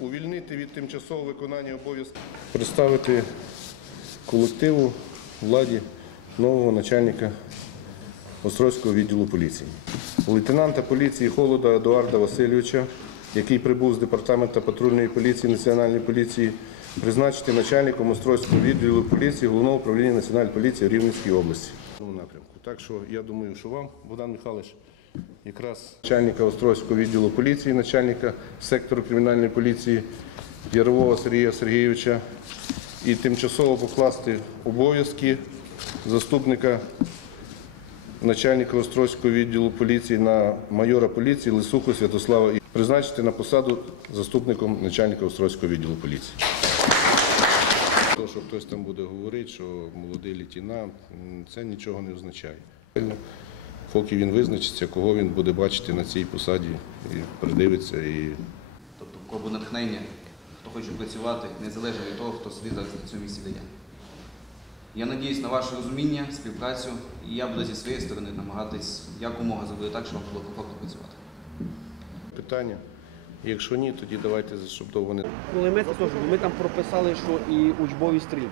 Увільнити від тимчасового виконання обов'язків. Представити колективу владі нового начальника Острозького відділу поліції. Лейтенанта поліції Холода Едуарда Васильовича, який прибув з департаменту патрульної поліції Національної поліції, призначити начальником Острозького відділу поліції Головного управління Національної поліції Рівненській області. Напрямку. Так що я думаю, що вам, Богдан Михайлович, якраз начальника Острозького відділу поліції, начальника сектору кримінальної поліції Ярового Сергія Сергійовича і тимчасово покласти обов'язки заступника начальника Острозького відділу поліції на майора поліції Лисуху Святослава і призначити на посаду заступником начальника Острозького відділу поліції. То, що хтось там буде говорити, що молодий лейтенант, це нічого не означає. Поки він визначиться, кого він буде бачити на цій посаді, і придивиться і Тобто, в кого буде натхнення, хто хоче працювати, незалежно від того, хто сидить зараз на цьому місці дає. Я надіюсь на ваше розуміння, співпрацю, і я буду зі своєї сторони намагатись якомога зробити так, щоб вам було комфортно працювати. питання. Якщо ні, тоді давайте, щоб довго не Кулемети теж, бо ми там прописали, що і учбові стрільби.